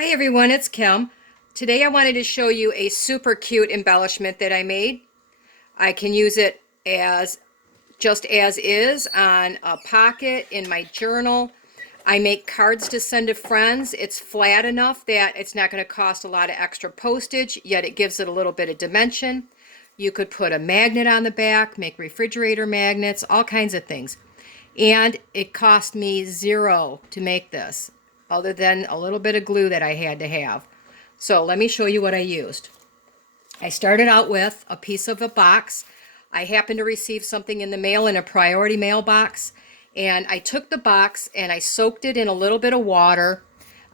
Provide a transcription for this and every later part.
Hi everyone, it's Kim. Today I wanted to show you a super cute embellishment that I made. I can use it as just as is on a pocket, in my journal. I make cards to send to friends. It's flat enough that it's not going to cost a lot of extra postage, yet it gives it a little bit of dimension. You could put a magnet on the back, make refrigerator magnets, all kinds of things. And it cost me zero to make this, other than a little bit of glue that I had to have. So let me show you what I used. I started out with a piece of a box. I happened to receive something in the mail in a priority mailbox, and I took the box and I soaked it in a little bit of water.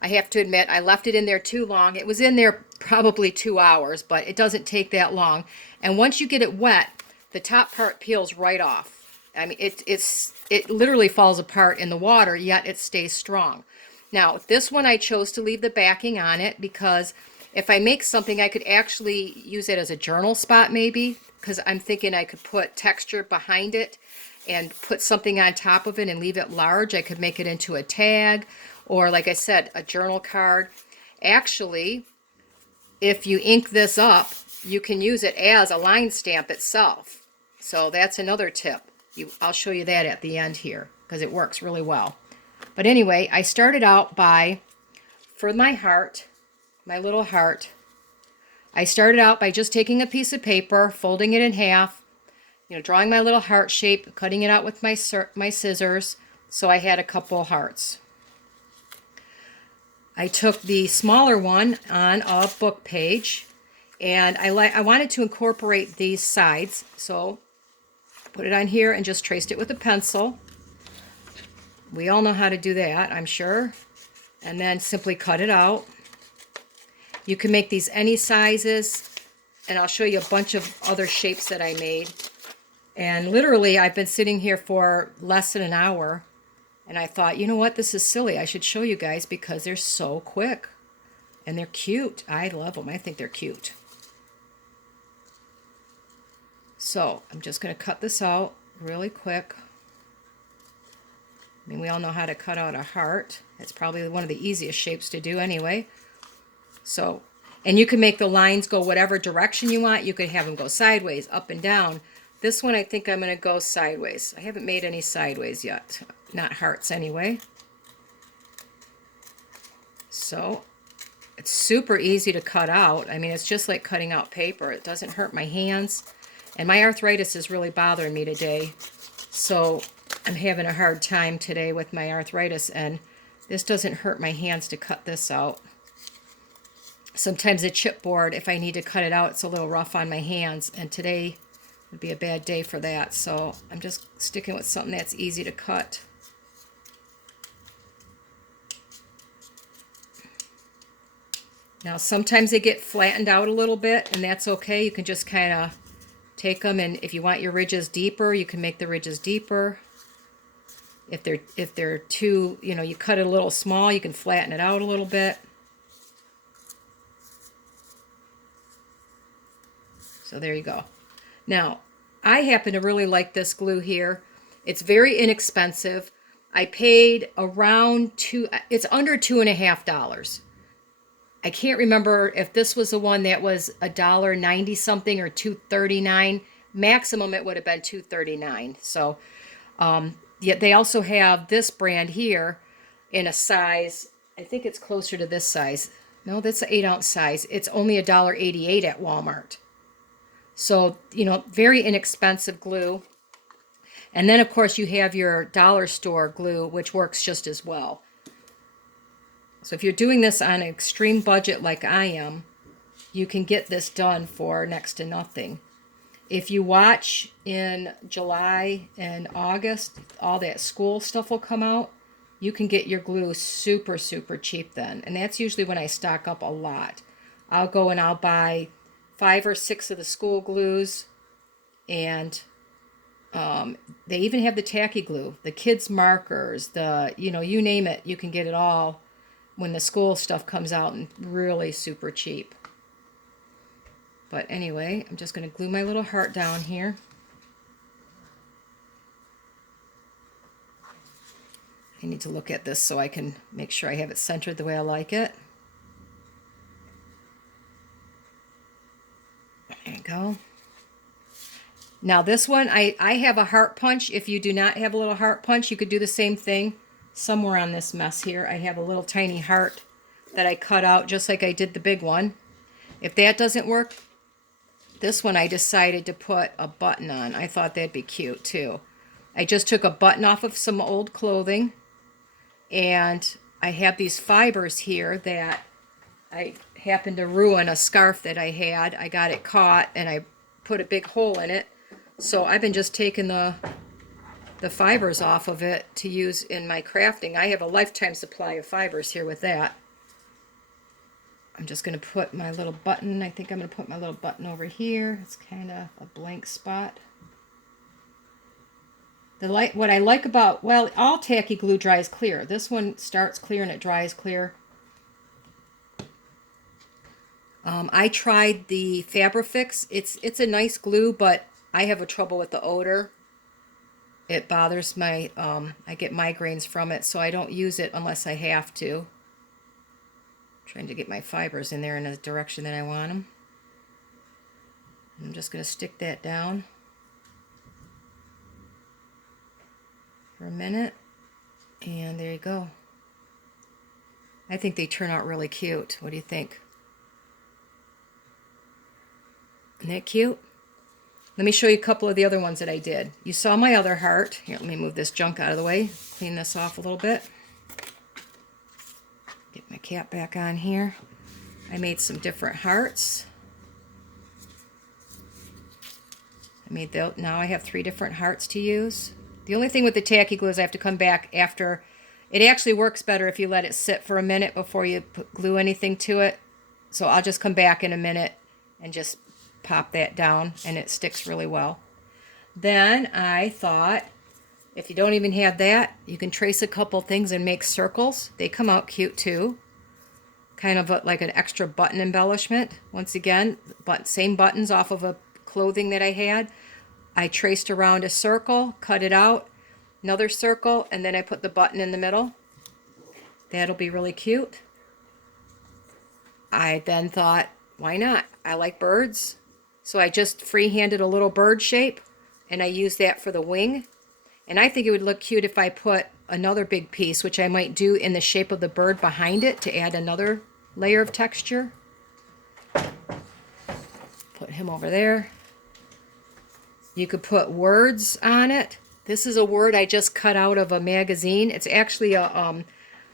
I have to admit, I left it in there too long. It was in there probably 2 hours, but it doesn't take that long. And once you get it wet, the top part peels right off. I mean, it literally falls apart in the water, yet it stays strong. Now, this one I chose to leave the backing on it because if I make something, I could actually use it as a journal spot maybe, because I'm thinking I could put texture behind it and put something on top of it and leave it large. I could make it into a tag or, like I said, a journal card. Actually, if you ink this up, you can use it as a line stamp itself. So that's another tip. I'll show you that at the end here because it works really well. But anyway, I started out by, for my heart, my little heart, I started out by just taking a piece of paper, folding it in half, drawing my little heart shape, cutting it out with my scissors, so I had a couple hearts. I took the smaller one on a book page, and I wanted to incorporate these sides, so put it on here and just traced it with a pencil. We all know how to do that, I'm sure. And then simply cut it out. You can make these any sizes, and I'll show you a bunch of other shapes that I made. And literally, I've been sitting here for less than an hour, and I thought, you know what, this is silly. I should show you guys because they're so quick, and they're cute. I love them. I think they're cute. So I'm just going to cut this out really quick. I mean, we all know how to cut out a heart. It's probably one of the easiest shapes to do anyway. So, and you can make the lines go whatever direction you want. You could have them go sideways, up and down. This one I think I'm going to go sideways. I haven't made any sideways yet. Not hearts anyway. So, it's super easy to cut out. I mean, it's just like cutting out paper. It doesn't hurt my hands. And my arthritis is really bothering me today. So, I'm having a hard time today with my arthritis, and this doesn't hurt my hands to cut this out. Sometimes a chipboard, if I need to cut it out, it's a little rough on my hands, and today would be a bad day for that. So I'm just sticking with something that's easy to cut. Now sometimes they get flattened out a little bit, and that's okay. You can just kind of take them, and if you want your ridges deeper, you can make the ridges deeper. If they're too, you cut it a little small, you can flatten it out a little bit. So there you go. Now, I happen to really like this glue here. It's very inexpensive. I paid around it's under $2.50. I can't remember if this was the one that was $1.90 something or $2.39. Maximum it would have been $2.39. So, yet they also have this brand here in a size, I think it's closer to this size. No, that's an 8-ounce size. It's only $1.88 at Walmart. So, very inexpensive glue. And then, of course, you have your dollar store glue, which works just as well. So if you're doing this on an extreme budget like I am, you can get this done for next to nothing. If you watch in July and August, all that school stuff will come out. You can get your glue super, super cheap then. And that's usually when I stock up a lot. I'll go and I'll buy 5 or 6 of the school glues, and they even have the tacky glue, the kids markers, you name it, you can get it all when the school stuff comes out, and really super cheap. But anyway, I'm just going to glue my little heart down here. I need to look at this so I can make sure I have it centered the way I like it. There you go. Now this one, I have a heart punch. If you do not have a little heart punch, you could do the same thing. Somewhere on this mess here, I have a little tiny heart that I cut out just like I did the big one. If that doesn't work, this one I decided to put a button on. I thought that'd be cute too. I just took a button off of some old clothing, and I have these fibers here that I happened to ruin a scarf that I had. I got it caught and I put a big hole in it. So I've been just taking the fibers off of it to use in my crafting. I have a lifetime supply of fibers here with that. I'm just going to put my little button. I think I'm going to put my little button over here. It's kind of a blank spot. What I like about, well, all tacky glue dries clear. This one starts clear and it dries clear. I tried the Fabrifix. It's a nice glue, but I have a trouble with the odor. It bothers my, I get migraines from it, so I don't use it unless I have to. Trying to get my fibers in there in the direction that I want them. I'm just going to stick that down for a minute, and there you go. I think they turn out really cute. What do you think? Isn't that cute? Let me show you a couple of the other ones that I did. You saw my other heart. Here, let me move this junk out of the way. Clean this off a little bit. Get my cap back on here. I made some different hearts. Now I have 3 different hearts to use. The only thing with the tacky glue is I have to come back after. It actually works better if you let it sit for a minute before you glue anything to it. So I'll just come back in a minute and just pop that down, and it sticks really well. Then I thought, if you don't even have that, you can trace a couple things and make circles. They come out cute too. Kind of like an extra button embellishment. Once again, same buttons off of a clothing that I had. I traced around a circle, cut it out, another circle, and then I put the button in the middle. That'll be really cute. I then thought, why not? I like birds. So I just freehanded a little bird shape, and I used that for the wing. And I think it would look cute if I put another big piece, which I might do in the shape of the bird behind it to add another layer of texture. Put him over there. You could put words on it. This is a word I just cut out of a magazine. It's actually an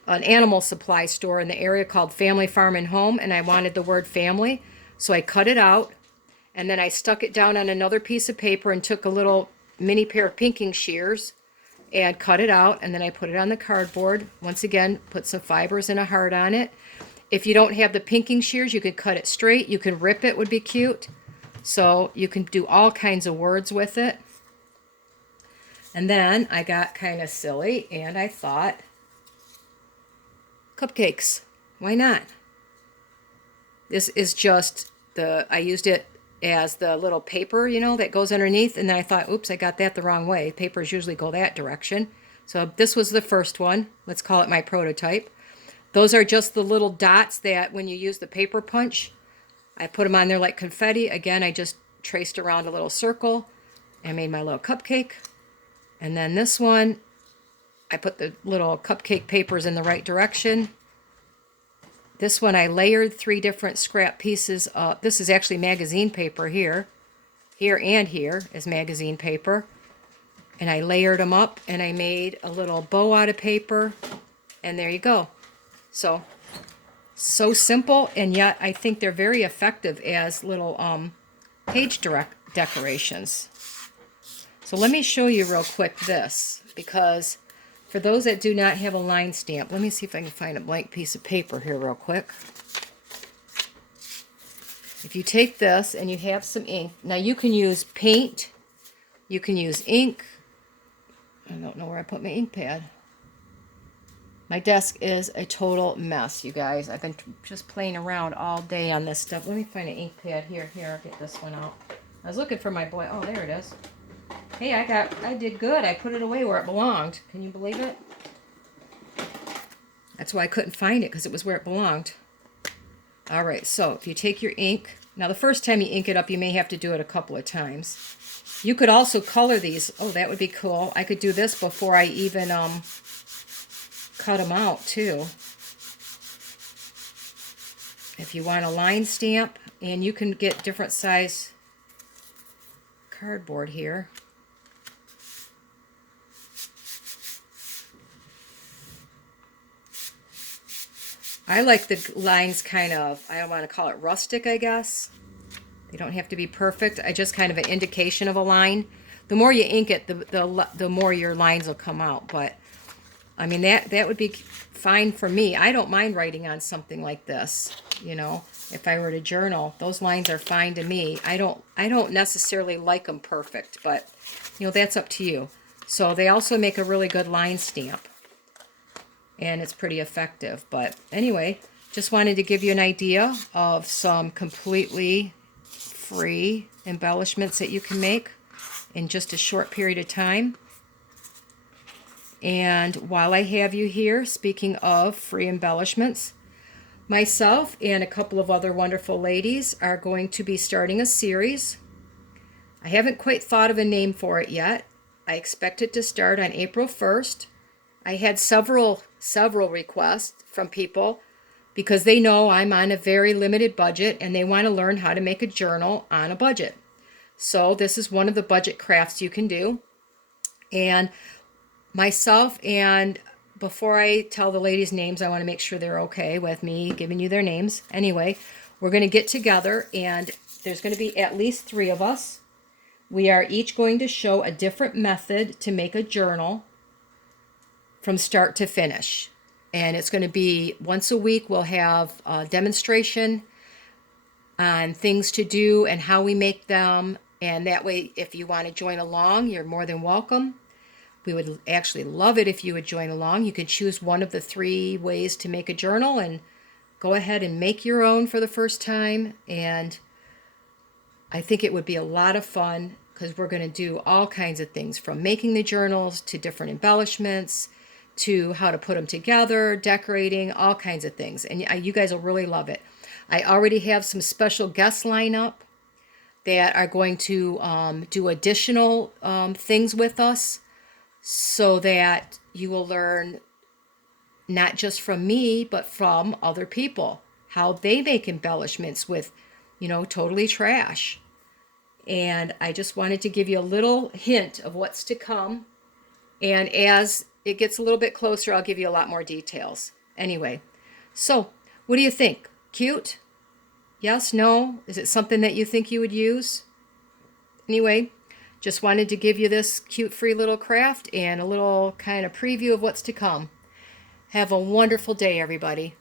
animal supply store in the area called Family Farm and Home, and I wanted the word family. So I cut it out, and then I stuck it down on another piece of paper and took a little mini pair of pinking shears and cut it out, and then I put it on the cardboard. Once again, put some fibers and a heart on it. If you don't have the pinking shears, you could cut it straight. You can rip it, would be cute. So you can do all kinds of words with it. And then I got kind of silly, and I thought, cupcakes. Why not? This is just I used it as the little paper, you know, that goes underneath. And then I thought, oops, I got that the wrong way. Papers usually go that direction. So this was the first one. Let's call it my prototype. Those are just the little dots that when you use the paper punch, I put them on there like confetti. Again, I just traced around a little circle and made my little cupcake. And then this one, I put the little cupcake papers in the right direction. This one I layered 3 different scrap pieces. This is actually magazine paper here. Here and here is magazine paper. And I layered them up, and I made a little bow out of paper. And there you go. So simple, and yet I think they're very effective as little page decorations. So let me show you real quick this, because for those that do not have a line stamp, let me see if I can find a blank piece of paper here real quick. If you take this and you have some ink, now you can use paint, you can use ink. I don't know where I put my ink pad. My desk is a total mess, you guys. I've been just playing around all day on this stuff. Let me find an ink pad here. Here, I'll get this one out. I was looking for my boy. Oh, there it is. Hey, I did good. I put it away where it belonged. Can you believe it? That's why I couldn't find it, because it was where it belonged. All right, so if you take your ink, Now the first time you ink it up, you may have to do it a couple of times. You could also color these. Oh, that would be cool. I could do this before I even cut them out too. If you want a line stamp, and you can get different size cardboard here. I like the lines kind of, I don't want to call it rustic, I guess. They don't have to be perfect. I just kind of an indication of a line. The more you ink it, the more your lines will come out. But I mean, that would be fine for me. I don't mind writing on something like this. You know, if I were to journal, those lines are fine to me. I don't necessarily like them perfect, but you know, that's up to you. So they also make a really good line stamp, and it's pretty effective. But anyway, just wanted to give you an idea of some completely free embellishments that you can make in just a short period of time. And while I have you here, speaking of free embellishments, myself and a couple of other wonderful ladies are going to be starting a series. I haven't quite thought of a name for it yet. I expect it to start on April 1st. I had several requests from people because they know I'm on a very limited budget and they want to learn how to make a journal on a budget. So this is one of the budget crafts you can do. And myself, and before I tell the ladies' names, I want to make sure they're okay with me giving you their names. Anyway, we're going to get together, and there's going to be at least 3 of us. We are each going to show a different method to make a journal from start to finish. And it's going to be once a week. We'll have a demonstration on things to do and how we make them. And that way, if you want to join along, you're more than welcome. We would actually love it if you would join along. You can choose one of the 3 ways to make a journal and go ahead and make your own for the first time. And I think it would be a lot of fun because we're going to do all kinds of things, from making the journals to different embellishments to how to put them together, decorating, all kinds of things. And you guys will really love it. I already have some special guests lined up that are going to do additional things with us, so that you will learn not just from me, but from other people, how they make embellishments with, you know, totally trash. And I just wanted to give you a little hint of what's to come. And as it gets a little bit closer, I'll give you a lot more details. Anyway, so what do you think? Cute? Yes? No? Is it something that you think you would use? Anyway, just wanted to give you this cute free little craft and a little kind of preview of what's to come. Have a wonderful day, everybody.